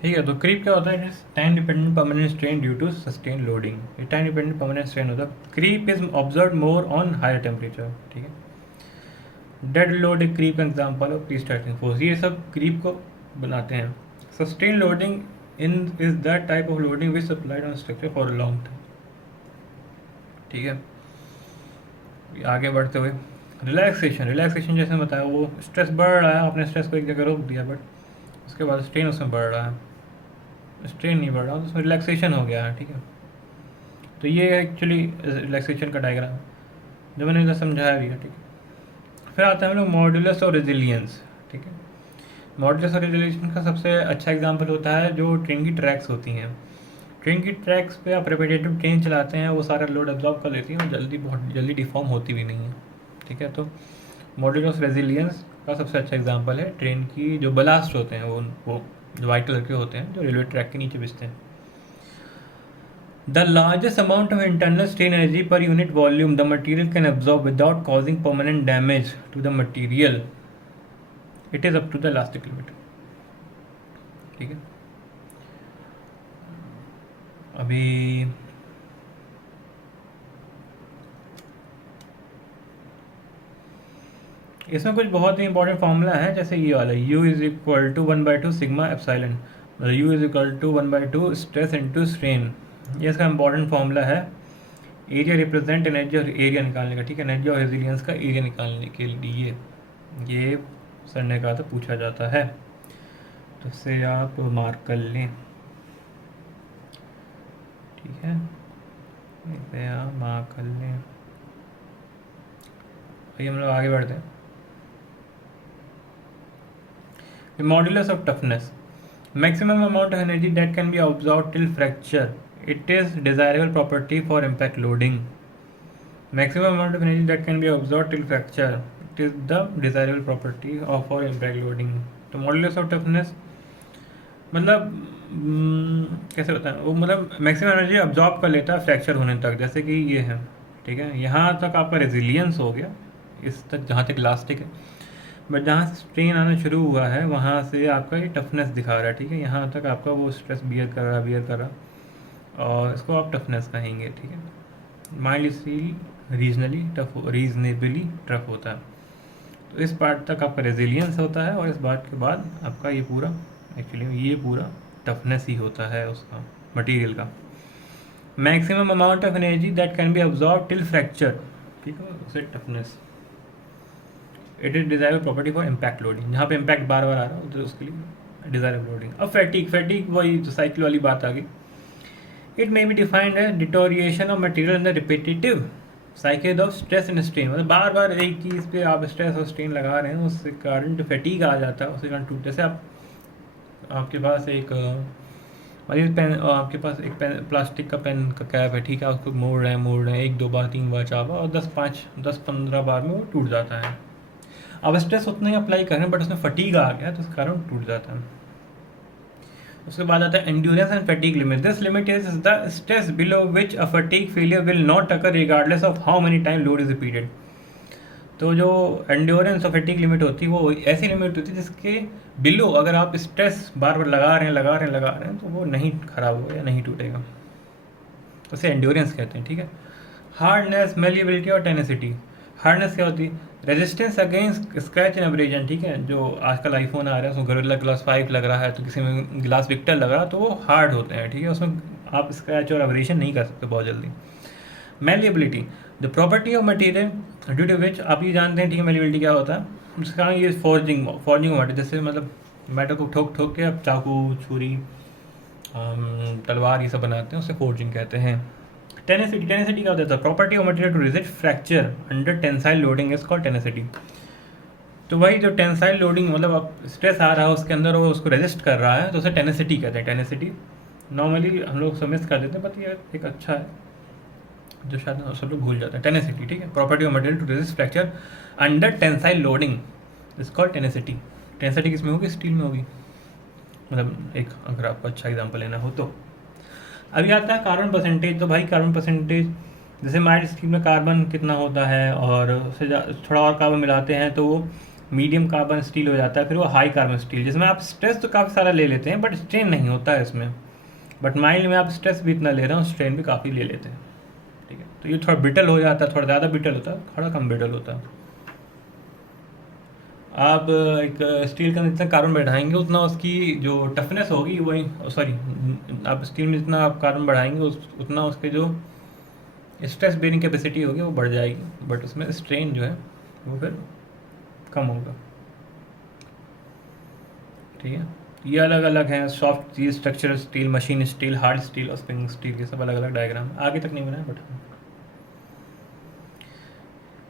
ठीक है। तो क्रीप क्या होता है? Time dependent permanent strain due to sustain loading. ये टाइम डिपेंडेंट परमानेंट स्ट्रेन होता है। Creep is observe more on higher temperature. ठीक है। डेड लोड एक creep example of pre starting force. ये सब क्रीप को बनाते हैं। Sustain loading in is that type of loading which supplied on structure for long time. ठीक है। आगे बढ़ते हुए रिलैक्सेशन। रिलैक्सेशन जैसे बताया, वो स्ट्रेस बढ़ रहा है, आपने स्ट्रेस को एक जगह रोक दिया, बट उसके बाद स्ट्रेन उसमें बढ़ रहा है। स्ट्रेन नहीं बढ़ रहा तो उसमें रिलैक्सेशन हो गया है। ठीक है। तो ये एक्चुअली रिलैक्सेशन का डायग्राम है जो मैंने इधर समझाया भी है। ठीक है। फिर आता है हम लोग मॉड्यूलस और रेजिलियंस। ठीक है। मॉड्यूलस और रेजिलियंस का सबसे अच्छा एग्जांपल होता है जो ट्रेन की ट्रैक्स होती हैं। ट्रेन की ट्रैक्स पे आप रिपीटेटिव ट्रेन चलाते हैं, वो सारा लोड एब्जॉर्ब कर लेती है और बहुत जल्दी डिफॉर्म होती भी नहीं है। ठीक है। तो मॉड्यूलस रेजिलियंस का सबसे अच्छा एग्जांपल है ट्रेन की जो बलास्ट होते हैं, वो जो वाइट कलर के होते हैं जो रेलवे ट्रैक के नीचे बिछते हैं। The largest amount of internal strain energy per unit volume the material can absorb without causing permanent damage to the material, it is up to the elastic limit. ठीक है। अभी इसमें कुछ बहुत ही इंपॉर्टेंट फार्मूला है, जैसे ये वाला U is equal to 1/2 sigma epsilon, मतलब U is equal to 1/2 stress into strain. ये इसका इंपॉर्टेंट फार्मूला है एरिया रिप्रेजेंट एनर्जी और एरिया निकालने का। ठीक है। एनर्जी और रेजिलियंस का एरिया निकालने के लिए ये सर ने कहा था पूछा जाता है, तो इससे आप मार्क कर लें। ठीक है। इसे आप मार्क कर लें। आइए हम लोग आगे बढ़ते हैं। Modulus of toughness, maximum amount of energy that can be absorb till fracture, it is desirable property for impact loading. maximum amount of energy that can be absorbed till fracture, it is the desirable property of for impact loading। तो modulus of toughness मतलब कैसे बताएं, वो मतलब maximum energy absorb कर लेता है fracture होने तक, जैसे कि ये है। ठीक है। यहाँ तक आपका रेजिलियंस हो गया, इस तक जहाँ तक इलास्टिक है, बट जहाँ से स्ट्रेन आना शुरू हुआ है वहाँ से आपका ये टफनेस दिखा रहा है। ठीक है। यहाँ तक आपका वो स्ट्रेस बियर कर रहा, और इसको आप टफनेस कहेंगे। ठीक है। माइल्ड स्टील रीजनेबली टफ होता है। तो इस पार्ट तक आपका रेजिलियंस होता है, और इस बात के बाद आपका ये पूरा एक्चुअली ये पूरा टफनेस ही होता है उसका मटेरियल का। Maximum amount of energy that can be absorb till fracture, ठीक है, उसे toughness. It is desirable property for impact loading, जहाँ पे इम्पैक्ट बार बार आ रहा है तो उसके लिए डिजायरेबल लोडिंग। अब फैटिक वही जो साइकिल वाली बात आ गई। It may be defined as deterioration of material in the repetitive cycle of stress and strain, मतलब बार बार एक चीज़ पे आप स्ट्रेस और स्ट्रेन लगा रहे हैं, उसके कारण जो फैटीग आ जाता है उसके कारण टूट। जैसे आपके पास एक पेन, आपके पास एक पेन, प्लास्टिक का पेन का कैप है। ठीक है। उसको मोड़ रहे हैं 1 2 बार 3 बार 4 बार, और 10 15 बार में वो टूट जाता है। अब स्ट्रेस उतना ही अप्लाई करें बट उसमें फटीग आ गया तो उस कारण टूट जाता है। उसके बाद आता है endurance and fatigue limit. This limit is the stress below which a fatigue failure will not occur regardless of how many time load is repeated. तो जो एंड्योरेंस और फैटीग लिमिट होती है वो ऐसी लिमिट होती है जिसके बिलो अगर आप स्ट्रेस बार बार लगा रहे हैं तो वो नहीं खराब होगा या नहीं टूटेगा, उसे एंड्योरेंस कहते हैं। ठीक है। हार्डनेस, मेलिएबिलिटी और टेनेसिटी। हार्डनेस क्या होती है? Resistance against scratch and abrasion. ठीक है। जो आजकल आईफोन आ रहा है उसमें गोरिल्ला ग्लास 5 लग रहा है, तो किसी में ग्लास विक्टर लग रहा है, तो वो हार्ड होते हैं। ठीक है। उसमें आप स्क्रैच और एब्रेजन नहीं कर सकते बहुत जल्दी। Malleability, the property of material due to which, आप ये जानते हैं। ठीक है। मेलिएबिलिटी क्या होता है? उसका कारण ये फॉर्जिंग मटेरियल, जैसे मतलब मेटल को ठोक ठोक के आप चाकू, छुरी, तलवार ये सब बनाते हैं, उसे फोर्जिंग कहते हैं। टेनेसिटी क्या होता है? Property of material to resist fracture under tensile loading is called tenacity. तो वही जो टेंसाइल लोडिंग, मतलब अब स्ट्रेस आ रहा है उसके अंदर, वो उसको रेजिस्ट कर रहा है, तो उसे टेनेसिटी कहते हैं। टेनेसिटी नॉर्मली हम लोग मिस कर देते हैं, बट ये एक अच्छा है जो शायद सब लोग भूल जाते हैं। टेनेसिटी, ठीक है। Property of material to resist fracture under tensile loading is called tenacity. Tenacity किस में होगी? स्टील में होगी, मतलब एक अगर आपको अच्छा एग्जाम्पल लेना हो तो। अभी आता है कार्बन परसेंटेज। तो भाई कार्बन परसेंटेज, जैसे माइल्ड स्टील में कार्बन कितना होता है, और उससे थोड़ा और कार्बन मिलाते हैं तो वो मीडियम कार्बन स्टील हो जाता है, फिर वो हाई कार्बन स्टील, जिसमें आप स्ट्रेस तो काफ़ी सारा ले लेते हैं बट स्ट्रेन नहीं होता है इसमें। बट माइल्ड में आप स्ट्रेस भी इतना ले रहे हो, स्ट्रेन भी काफ़ी ले लेते हैं। ठीक है, तो ये थोड़ा ब्रिटल हो जाता है, थोड़ा ज़्यादा ब्रिटल होता है, थोड़ा कम ब्रिटल होता है। आप एक स्टील का जितना कार्बन बढ़ाएंगे उतना उसकी जो टफनेस होगी वही, सॉरी, आप स्टील में जितना आप कार्बन बढ़ाएंगे उतना उसके जो स्ट्रेस बेरिंग कैपेसिटी होगी वो बढ़ जाएगी, बट उसमें स्ट्रेन जो है वो फिर कम होगा। ठीक है, ये अलग अलग हैं, सॉफ्ट चीज, structural steel, machine steel, hard steel और स्प्रिंग स्टील, ये सब अलग अलग डायग्राम आगे तक नहीं बनाए बट।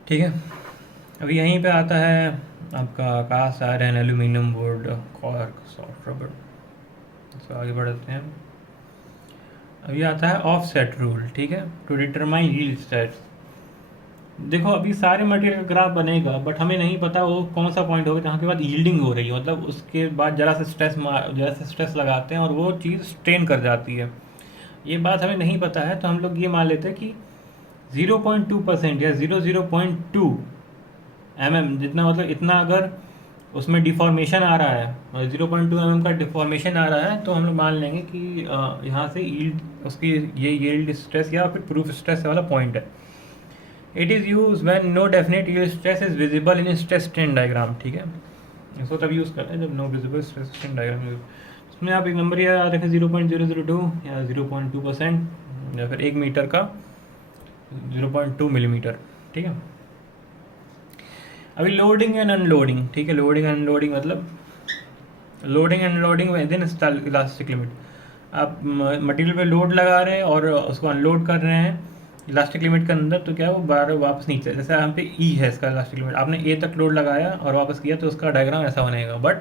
ठीक है, अभी यहीं पे आता है आपका cast iron, aluminium, wood, cork, soft rubber. तो आगे बढ़ते हैं। अभी आता है ऑफसेट रूल। ठीक है, टू डिटरमाइन यील्ड स्टेट्स। देखो अभी सारे मटेरियल का ग्राफ बनेगा बट हमें नहीं पता वो कौन सा पॉइंट होगा जहाँ के बाद यील्डिंग हो रही है, मतलब उसके बाद जरा से स्ट्रेस लगाते हैं और वो चीज़ स्ट्रेन कर जाती है। ये बात हमें नहीं पता है, तो हम लोग ये मान लेते हैं कि 0.2% या 0.2 mm जितना, मतलब इतना अगर उसमें डिफॉर्मेशन आ रहा है, 0.2 mm का डिफॉर्मेशन आ रहा है, तो हम लोग मान लेंगे कि यहाँ से यील्ड उसकी ये यील्ड स्ट्रेस या फिर प्रूफ स्ट्रेस वाला पॉइंट है। It is use when no definite yield stress is visible in stress strain diagram. ठीक है, इसको तब यूज़ करते हैं जब no visible stress strain diagram. उसमें आप एक नंबर याद रखें 0.002 या 0.2% या फिर 1 मीटर का 0.2 मिलीमीटर। ठीक है, अभी लोडिंग एंड अनलोडिंग। ठीक है, लोडिंग एंड अनलोडिंग मतलब loading and unloading with in elastic limit. आप मटेरियल पे लोड लगा रहे हैं और उसको अनलोड कर रहे हैं इलास्टिक लिमिट के अंदर, तो क्या है वो बार वापस नीचे, जैसे यहाँ पे ई है इसका इलास्टिक लिमिट, आपने ए तक लोड लगाया और वापस किया तो उसका डायग्राम ऐसा बनेगा। But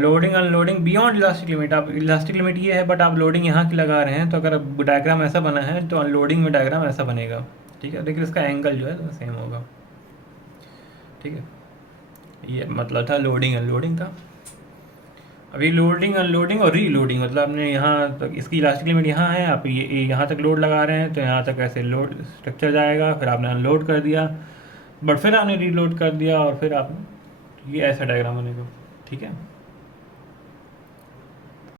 loading unloading beyond elastic limit, आप इलास्टिक लिमिट ये है बट आप लोडिंग यहाँ की लगा रहे हैं, तो अगर डायग्राम ऐसा बना है तो अनलोडिंग में डायग्राम ऐसा बनेगा। ठीक है, लेकिन इसका एंगल जो है तो सेम होगा। ठीक है, ये मतलब था लोडिंग अनलोडिंग का। अभी लोडिंग अनलोडिंग और रीलोडिंग, मतलब आपने यहाँ तक इसकी इलास्टिक लिमिट यहाँ है, आप ये यहाँ तक लोड लगा रहे हैं तो यहाँ तक ऐसे लोड स्ट्रक्चर जाएगा, फिर आपने अनलोड कर दिया बट फिर आपने रीलोड कर दिया और फिर आपने ये ऐसा डायग्राम बनेगा। ठीक है।